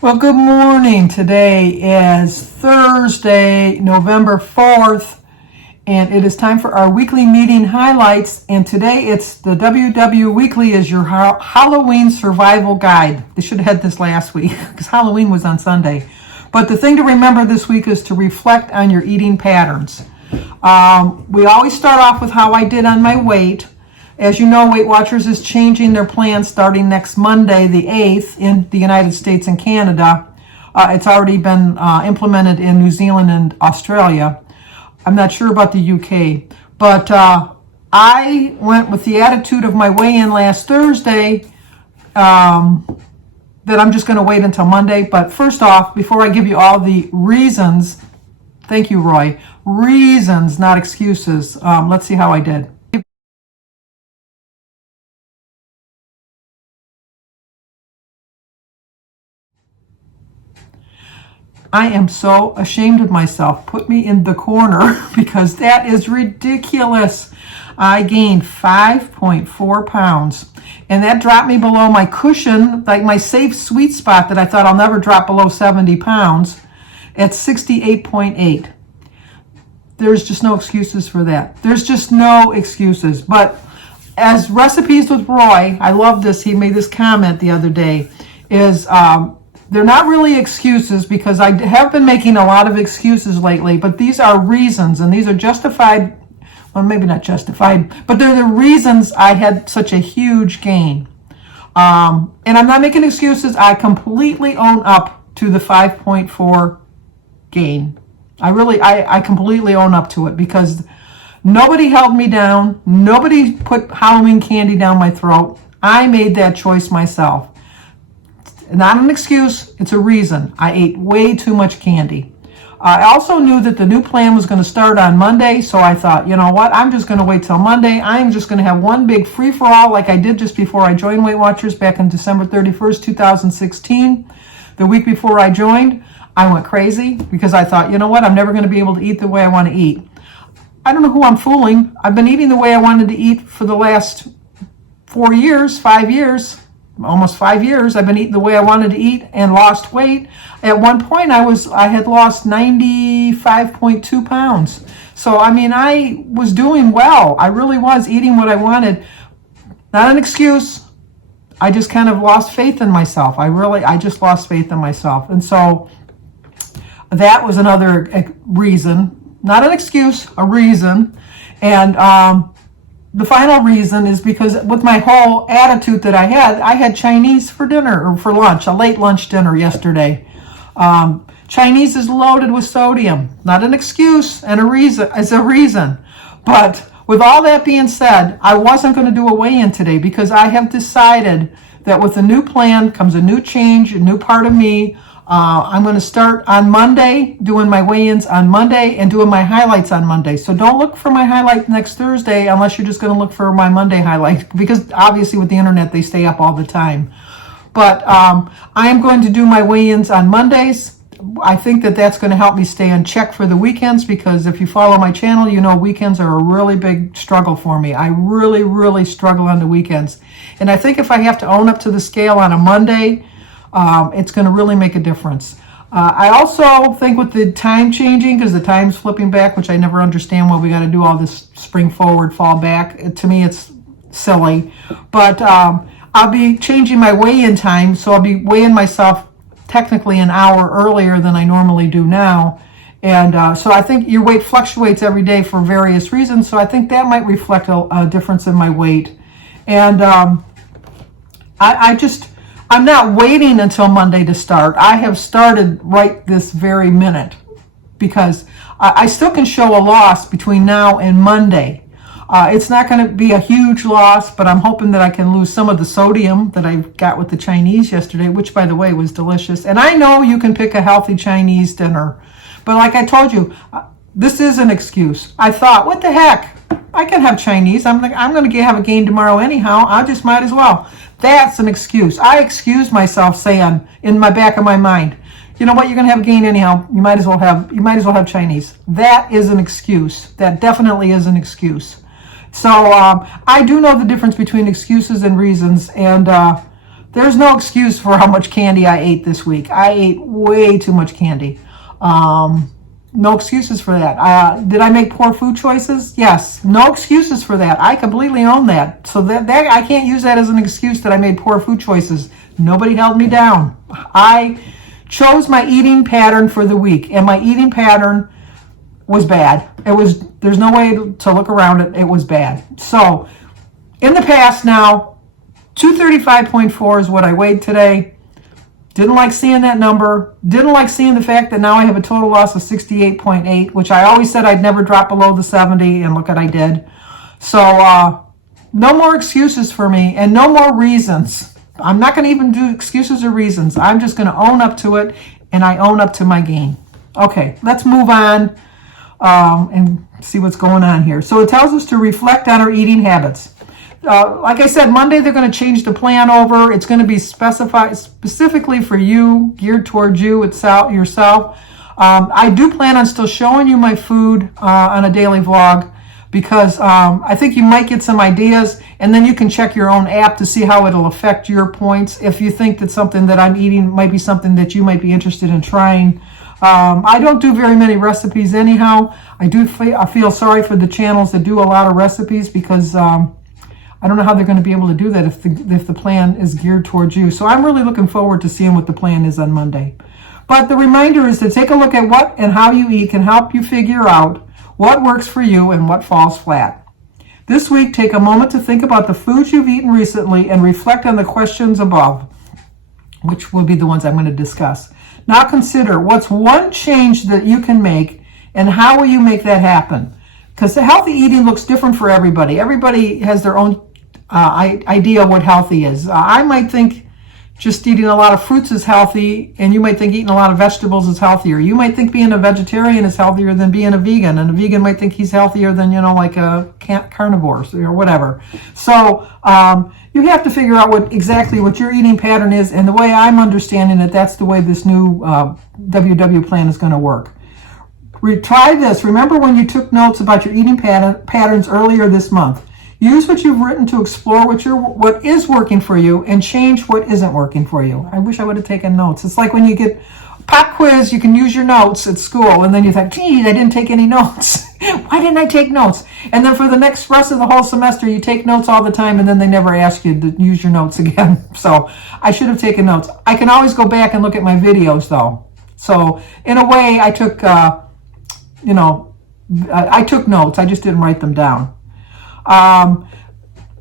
Well, good morning. Today is Thursday, November 4th, and it is time for our weekly meeting highlights. And today it's the WW Weekly is your Halloween survival guide. They should have had this last week because Halloween was on Sunday. But the thing to remember this week is to reflect on your eating patterns. We always start off with how I did on my weight. As you know, Weight Watchers is changing their plans starting next Monday, the 8th, in the United States and Canada. It's already been implemented in New Zealand and Australia. I'm not sure about the UK. But I went with the attitude of my weigh-in last Thursday that I'm just going to wait until Monday. But first off, before I give you all the reasons, thank you, Roy, reasons, not excuses. Let's see how I did. I am so ashamed of myself. Put me in the corner because that is ridiculous. I gained 5.4 pounds and that dropped me below my cushion, like my safe sweet spot that I thought I'll never drop below 70 pounds at 68.8. There's just no excuses for that. There's just no excuses. But as Recipes with Roy, I love this. He made this comment the other day, is they're not really excuses because I have been making a lot of excuses lately, but these are reasons, and these are justified, well, maybe not justified, but they're the reasons I had such a huge gain. And I'm not making excuses. I completely own up to the 5.4 gain. I completely own up to it because nobody held me down. Nobody put Halloween candy down my throat. I made that choice myself. Not an excuse, it's a reason. I ate way too much candy. I also knew that the new plan was going to start on Monday, so I thought, you know what, I'm just going to wait till Monday. I'm just going to have one big free-for-all like I did just before I joined Weight Watchers back on December 31st, 2016. The week before I joined, I went crazy because I thought, you know what, I'm never going to be able to eat the way I want to eat. I don't know who I'm fooling. I've been eating the way I wanted to eat for the last 5 years. Almost 5 years, I've been eating the way I wanted to eat and lost weight. At one point, I had lost 95.2 pounds. So, I mean, I was doing well. I really was eating what I wanted. Not an excuse. I just kind of lost faith in myself. I just lost faith in myself. And so that was another reason. Not an excuse, a reason. And the final reason is because with my whole attitude that I had Chinese for dinner or for lunch, a late lunch dinner yesterday. Chinese is loaded with sodium. Not an excuse and a reason. But with all that being said, I wasn't going to do a weigh-in today because I have decided that with a new plan comes a new change, a new part of me. I'm going to start on Monday, doing my weigh-ins on Monday and doing my highlights on Monday. So don't look for my highlight next Thursday unless you're just going to look for my Monday highlight because obviously with the internet they stay up all the time. But I am going to do my weigh-ins on Mondays. I think that that's going to help me stay in check for the weekends because if you follow my channel, you know weekends are a really big struggle for me. I really, really struggle on the weekends. And I think if I have to own up to the scale on a Monday, it's going to really make a difference. I also think with the time changing, because the time's flipping back, which I never understand why we got to do all this spring forward, fall back. To me, it's silly. But I'll be changing my weigh-in time, so I'll be weighing myself technically an hour earlier than I normally do now. And so I think your weight fluctuates every day for various reasons, so I think that might reflect a difference in my weight. And I'm not waiting until Monday to start. I have started right this very minute because I still can show a loss between now and Monday. It's not going to be a huge loss, but I'm hoping that I can lose some of the sodium that I got with the Chinese yesterday, which, by the way, was delicious. And I know you can pick a healthy Chinese dinner, but like I told you, this is an excuse. I thought, what the heck? I can have Chinese. I'm going to have a gain tomorrow anyhow. I just might as well. That's an excuse. I excuse myself saying in my back of my mind, you know what, you're going to have a gain anyhow. You might as well have Chinese. That is an excuse. That definitely is an excuse. So I do know the difference between excuses and reasons, and there's no excuse for how much candy I ate this week. I ate way too much candy. No excuses for that. Did I make poor food choices? Yes. No excuses for that. I completely own that. So that I can't use that as an excuse that I made poor food choices. Nobody held me down. I chose my eating pattern for the week, and my eating pattern was bad. There's no way to look around it. It was bad. So in the past now, 235.4 is what I weighed today. Didn't like seeing that number. Didn't like seeing the fact that now I have a total loss of 68.8, which I always said I'd never drop below the 70, and look what I did. So no more excuses for me, and no more reasons. I'm not going to even do excuses or reasons. I'm just going to own up to it, and I own up to my gain. Okay, let's move on and see what's going on here. So it tells us to reflect on our eating habits. Like I said, Monday they're going to change the plan over. It's going to be specified specifically for you, geared towards you yourself. I do plan on still showing you my food on a daily vlog, because I think you might get some ideas, and then you can check your own app to see how it'll affect your points. If you think that something that I'm eating might be something that you might be interested in trying. I don't do very many recipes anyhow. I feel sorry for the channels that do a lot of recipes, because I don't know how they're going to be able to do that if the plan is geared towards you. So I'm really looking forward to seeing what the plan is on Monday. But the reminder is to take a look at what and how you eat can help you figure out what works for you and what falls flat. This week, take a moment to think about the foods you've eaten recently and reflect on the questions above, which will be the ones I'm going to discuss. Now consider, what's one change that you can make, and how will you make that happen? Because healthy eating looks different for everybody. Everybody has their own idea what healthy is. I might think just eating a lot of fruits is healthy, and you might think eating a lot of vegetables is healthier. You might think being a vegetarian is healthier than being a vegan, and a vegan might think he's healthier than, like a carnivore or whatever. So you have to figure out exactly what your eating pattern is, and the way I'm understanding it, that's the way this new WW plan is going to work. Try this. Remember when you took notes about your eating patterns earlier this month. Use what you've written to explore what is working for you and change what isn't working for you. I wish I would have taken notes. It's like when you get pop quiz, you can use your notes at school, and then you think, geez, I didn't take any notes. Why didn't I take notes? And then for the rest of the whole semester, you take notes all the time, and then they never ask you to use your notes again. So I should have taken notes. I can always go back and look at my videos, though. So in a way, I took, I took notes. I just didn't write them down.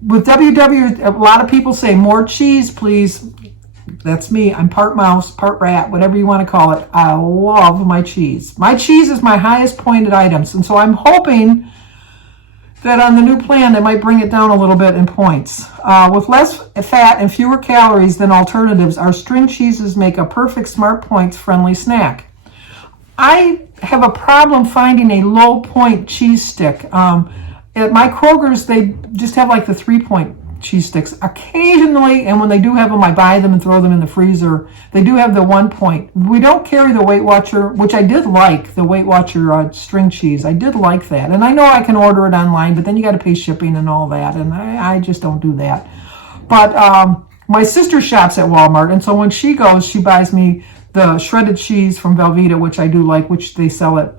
With WW, a lot of people say, more cheese, please. That's me. I'm part mouse, part rat, whatever you want to call it. I love my cheese. My cheese is my highest pointed items, and so I'm hoping that on the new plan, they might bring it down a little bit in points. With less fat and fewer calories than alternatives, our string cheeses make a perfect Smart Points friendly snack. I have a problem finding a low point cheese stick. At my Kroger's, they just have like the 3-point cheese sticks. Occasionally, and when they do have them, I buy them and throw them in the freezer. They do have the 1 point. We don't carry the Weight Watcher, which I did like, the Weight Watcher string cheese. I did like that. And I know I can order it online, but then you got to pay shipping and all that, and I just don't do that. But my sister shops at Walmart, and so when she goes, she buys me the shredded cheese from Velveeta, which I do like, which they sell at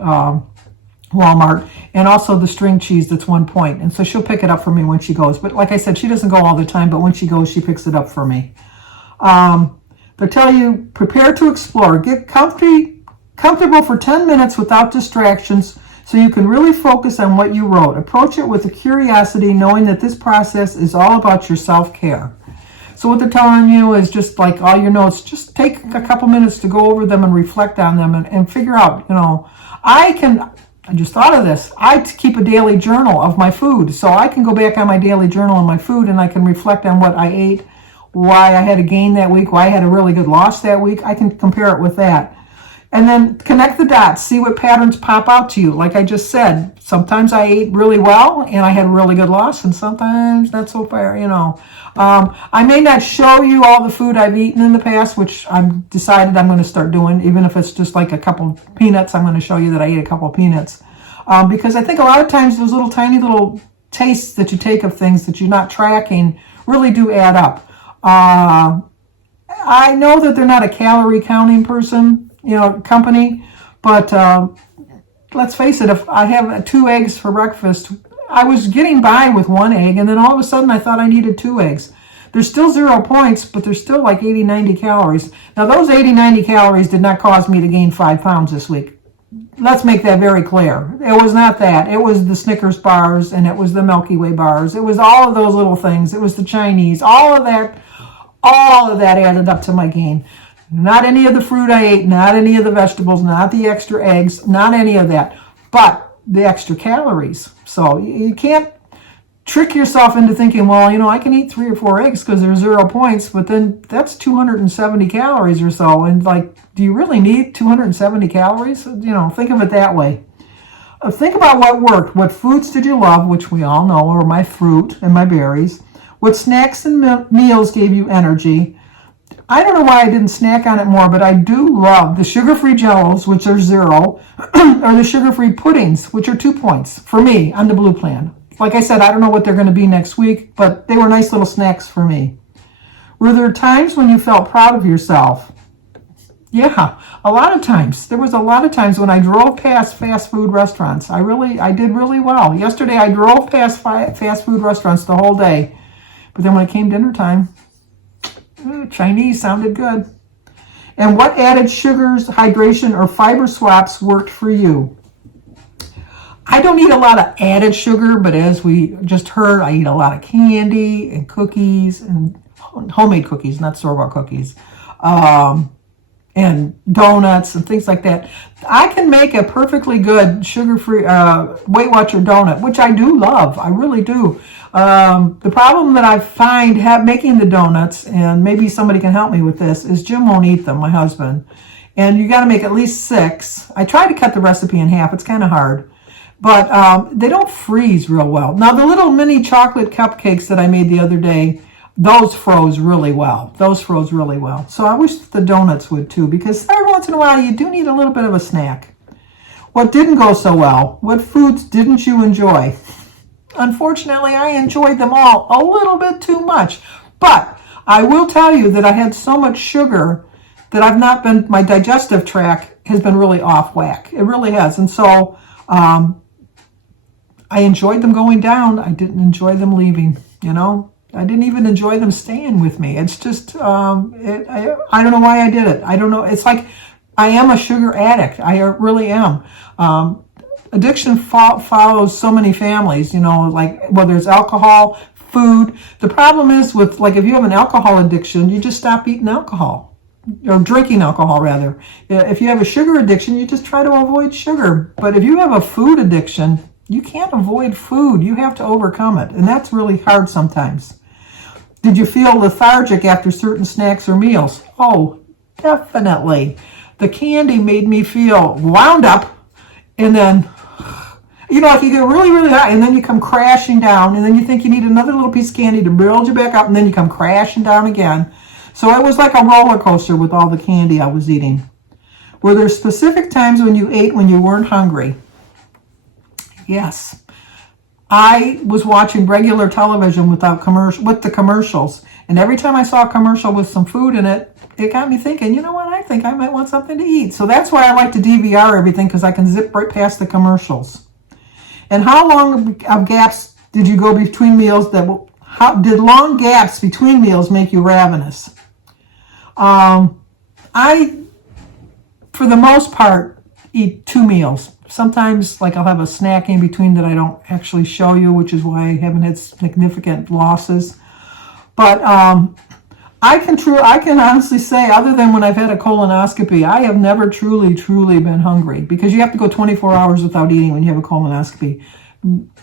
Walmart, and also the string cheese that's 1 point. And so she'll pick it up for me when she goes. But like I said, she doesn't go all the time, but when she goes, she picks it up for me. They tell you, prepare to explore. Get comfortable for 10 minutes without distractions so you can really focus on what you wrote. Approach it with a curiosity, knowing that this process is all about your self-care. So what they're telling you is just like all your notes, just take a couple minutes to go over them and reflect on them and figure out, I just thought of this. I keep a daily journal of my food. So I can go back on my daily journal on my food, and I can reflect on what I ate, why I had a gain that week, why I had a really good loss that week. I can compare it with that. And then connect the dots, see what patterns pop out to you. Like I just said, sometimes I ate really well and I had a really good loss, and sometimes not so far, I may not show you all the food I've eaten in the past, which I've decided I'm going to start doing. Even if it's just like a couple peanuts, I'm going to show you that I ate a couple peanuts. Because I think a lot of times those little tiny little tastes that you take of things that you're not tracking really do add up. I know that they're not a calorie counting company, but let's face it, if I have 2 eggs for breakfast, I was getting by with 1 egg, and then all of a sudden I thought I needed 2 eggs. There's still 0 points, but there's still like 80, 90 calories. Now, those 80, 90 calories did not cause me to gain 5 pounds this week. Let's make that very clear. It was not that. It was the Snickers bars, and it was the Milky Way bars. It was all of those little things. It was the Chinese. All of that added up to my gain. Not any of the fruit I ate, not any of the vegetables, not the extra eggs, not any of that, but the extra calories. So you can't trick yourself into thinking, well, I can eat 3 or 4 eggs because there's 0 points, but then that's 270 calories or so. And do you really need 270 calories? Think of it that way. Think about what worked. What foods did you love, which we all know are my fruit and my berries? What snacks and meals gave you energy? I don't know why I didn't snack on it more, but I do love the sugar-free jellos, which are 0, or the sugar-free puddings, which are 2 points for me on the blue plan. Like I said, I don't know what they're going to be next week, but they were nice little snacks for me. Were there times when you felt proud of yourself? Yeah, a lot of times. There was a lot of times when I drove past fast food restaurants. I did really well. Yesterday, I drove past fast food restaurants the whole day. But then when it came dinner time, Chinese sounded good. And what added sugars, hydration, or fiber swaps worked for you? I don't eat a lot of added sugar, but as we just heard, I eat a lot of candy and cookies and homemade cookies, not store-bought cookies, and donuts and things like that. I can make a perfectly good sugar-free Weight Watcher donut, which I do love. I really do. The problem that I find making the donuts, and maybe somebody can help me with this, is Jim won't eat them, my husband. And you got to make at least 6. I tried to cut the recipe in half. It's kind of hard. But they don't freeze real well. Now, the little mini chocolate cupcakes that I made the other day, those froze really well. So I wish the donuts would too, because every once in a while you do need a little bit of a snack. What didn't go so well? What foods didn't you enjoy? Unfortunately, I enjoyed them all a little bit too much. But I will tell you that I had so much sugar that my digestive tract has been really off whack. It really has. And so I enjoyed them going down. I didn't enjoy them leaving, I didn't even enjoy them staying with me. It's just, I don't know why I did it. I don't know. It's like I am a sugar addict. I really am. Addiction follows so many families, like whether it's alcohol, food. The problem is with, if you have an alcohol addiction, you just stop eating alcohol. Or drinking alcohol, rather. If you have a sugar addiction, you just try to avoid sugar. But if you have a food addiction, you can't avoid food. You have to overcome it. And that's really hard sometimes. Did you feel lethargic after certain snacks or meals? Oh, definitely. The candy made me feel wound up, and then, you get really, really high, and then you come crashing down, and then you think you need another little piece of candy to build you back up, and then you come crashing down again. So it was like a roller coaster with all the candy I was eating. Were there specific times when you ate when you weren't hungry? Yes. I was watching regular television with the commercials. And every time I saw a commercial with some food in it, it got me thinking, you know what, I think I might want something to eat. So that's why I like to DVR everything, because I can zip right past the commercials. And how long of gaps did you go between meals? Did long gaps between meals make you ravenous? I, for the most part, eat 2 meals. Sometimes, I'll have a snack in between that I don't actually show you, which is why I haven't had significant losses. But I can honestly say, other than when I've had a colonoscopy, I have never truly been hungry, because you have to go 24 hours without eating when you have a colonoscopy.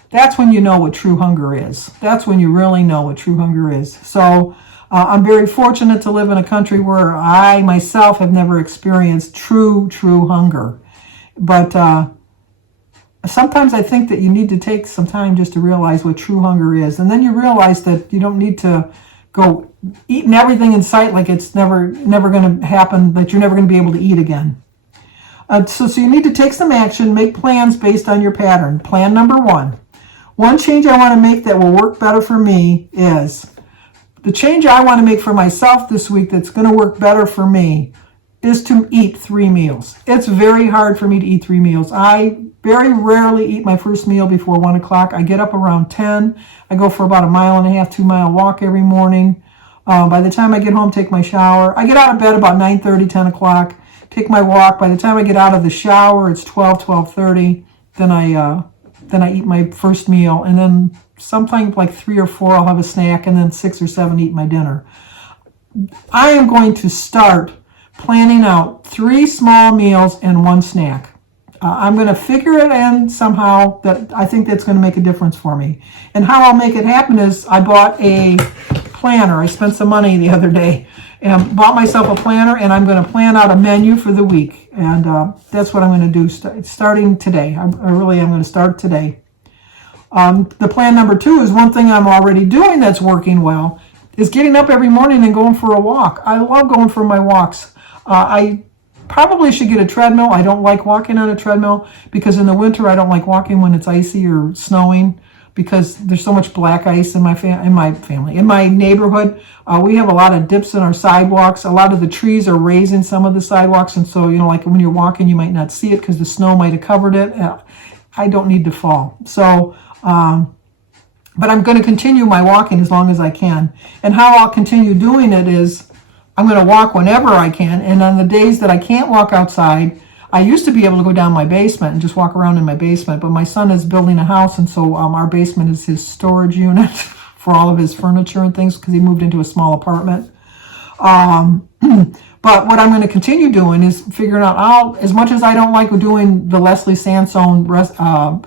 That's when you know what true hunger is. That's when you really know what true hunger is. So I'm very fortunate to live in a country where I myself have never experienced true hunger. But sometimes I think that you need to take some time just to realize what true hunger is. And then you realize that you don't need to go eating everything in sight like it's never going to happen, that you're never going to be able to eat again. So you need to take some action, make plans based on your pattern. Plan number 1. One change I want to make that will work better for me is The change I want to make for myself this week that's going to work better for me is to eat 3 meals. It's very hard for me to eat 3 meals. I very rarely eat my first meal before 1 o'clock. I get up around 10. I go for about a 1.5 2-mile walk every morning. By the time I get home, take my shower. I get out of bed about 9:30, 10 o'clock. Take my walk. By the time I get out of the shower, it's 12:30. Then I eat my first meal, and then sometime like 3 or 4, I'll have a snack, and then 6 or 7 eat my dinner. I am going to start planning out 3 small meals and 1 snack. I'm going to figure it in somehow that I think that's going to make a difference for me. And how I'll make it happen is I bought a planner. I spent some money the other day and bought myself a planner, and I'm going to plan out a menu for the week. And that's what I'm going to do starting today. I really am going to start today. The plan number 2 is one thing I'm already doing that's working well, is getting up every morning and going for a walk. I love going for my walks. I probably should get a treadmill. I don't like walking on a treadmill because in the winter I don't like walking when it's icy or snowing because there's so much black ice in my family. In my neighborhood, we have a lot of dips in our sidewalks. A lot of the trees are raising some of the sidewalks, and so, like when you're walking, you might not see it because the snow might have covered it. I don't need to fall. So, but I'm going to continue my walking as long as I can. And how I'll continue doing it is I'm going to walk whenever I can, and on the days that I can't walk outside, I used to be able to go down my basement and just walk around in my basement, but my son is building a house, and so our basement is his storage unit for all of his furniture and things because he moved into a small apartment. But what I'm going to continue doing is figuring out, as much as I don't like doing the Leslie Sansone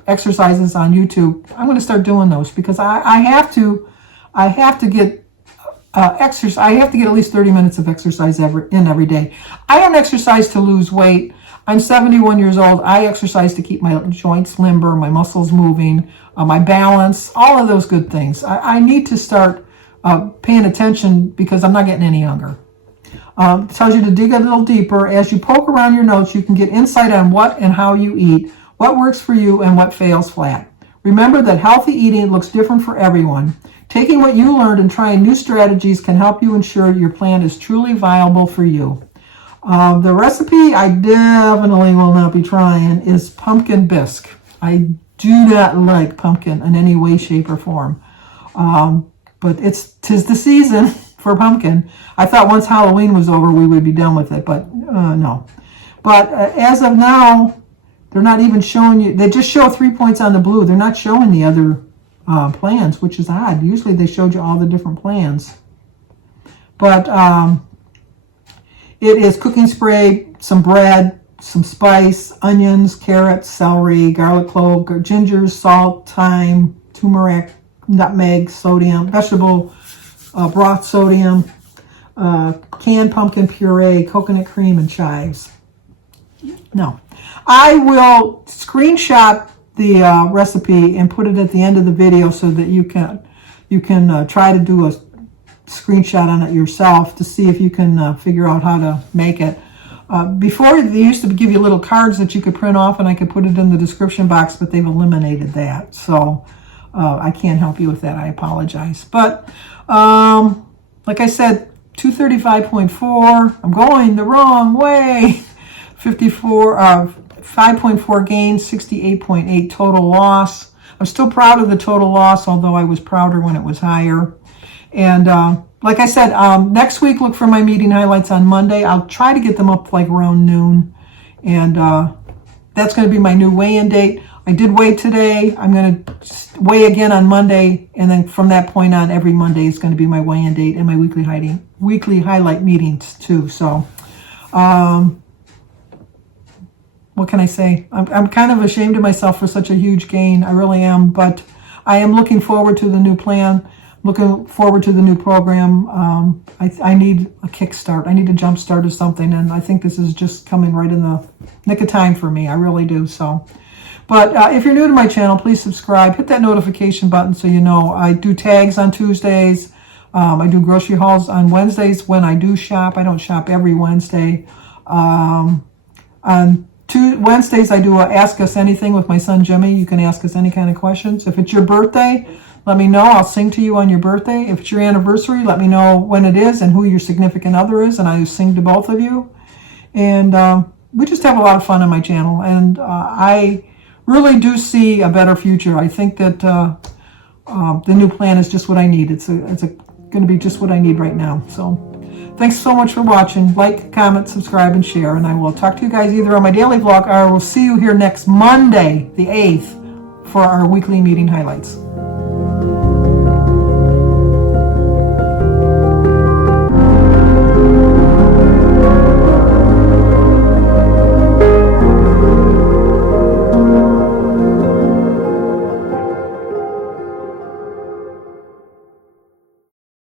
exercises on YouTube, I'm going to start doing those because I have to get exercise. I have to get at least 30 minutes of exercise every day. I don't exercise to lose weight. I'm 71 years old. I exercise to keep my joints limber, my muscles moving, my balance, all of those good things. I need to start paying attention because I'm not getting any younger. It tells you to dig a little deeper. As you poke around your notes, you can get insight on what and how you eat, what works for you, and what fails flat. Remember that healthy eating looks different for everyone. Taking what you learned and trying new strategies can help you ensure your plan is truly viable for you. The recipe I definitely will not be trying is pumpkin bisque. I do not like pumpkin in any way, shape, or form. But tis the season for pumpkin. I thought once Halloween was over, we would be done with it, but no. But as of now, they're not even showing you. They just show 3 points on the blue. They're not showing the other plans, which is odd. Usually they showed you all the different plans. But it is cooking spray, some bread, some spice, onions, carrots, celery, garlic clove, ginger, salt, thyme, turmeric, nutmeg, sodium, vegetable broth sodium, canned pumpkin puree, coconut cream, and chives. No. I will screenshot the recipe and put it at the end of the video so that you can try to do a screenshot on it yourself to see if you can figure out how to make it. Before, they used to give you little cards that you could print off and I could put it in the description box, but they've eliminated that. So I can't help you with that. I apologize. But like I said, 235.4. I'm going the wrong way. 5.4 gains, 68.8 total loss. I'm still proud of the total loss, although I was prouder when it was higher. And like I said, next week, look for my meeting highlights on Monday. I'll try to get them up like around noon. And that's going to be my new weigh-in date. I did weigh today. I'm going to weigh again on Monday. And then from that point on, every Monday is going to be my weigh-in date and my weekly highlight meetings too. So what can I say? I'm kind of ashamed of myself for such a huge gain. I really am. But I am looking forward to the new plan. Looking forward to the new program. I need a kickstart. I need a jump start or something. And I think this is just coming right in the nick of time for me. I really do. So, but if you're new to my channel, please subscribe. Hit that notification button so you know. I do tags on Tuesdays. I do grocery hauls on Wednesdays when I do shop. I don't shop every Wednesday. On Wednesdays, I do a Ask Us Anything with my son Jimmy. You can ask us any kind of questions. If it's your birthday, let me know. I'll sing to you on your birthday. If it's your anniversary, let me know when it is and who your significant other is, and I sing to both of you. And we just have a lot of fun on my channel, and I really do see a better future. I think that the new plan is just what I need. It's going to be just what I need right now. So thanks so much for watching. Like, comment, subscribe, and share. And I will talk to you guys either on my daily vlog, or I will see you here next Monday, the 8th, for our weekly meeting highlights.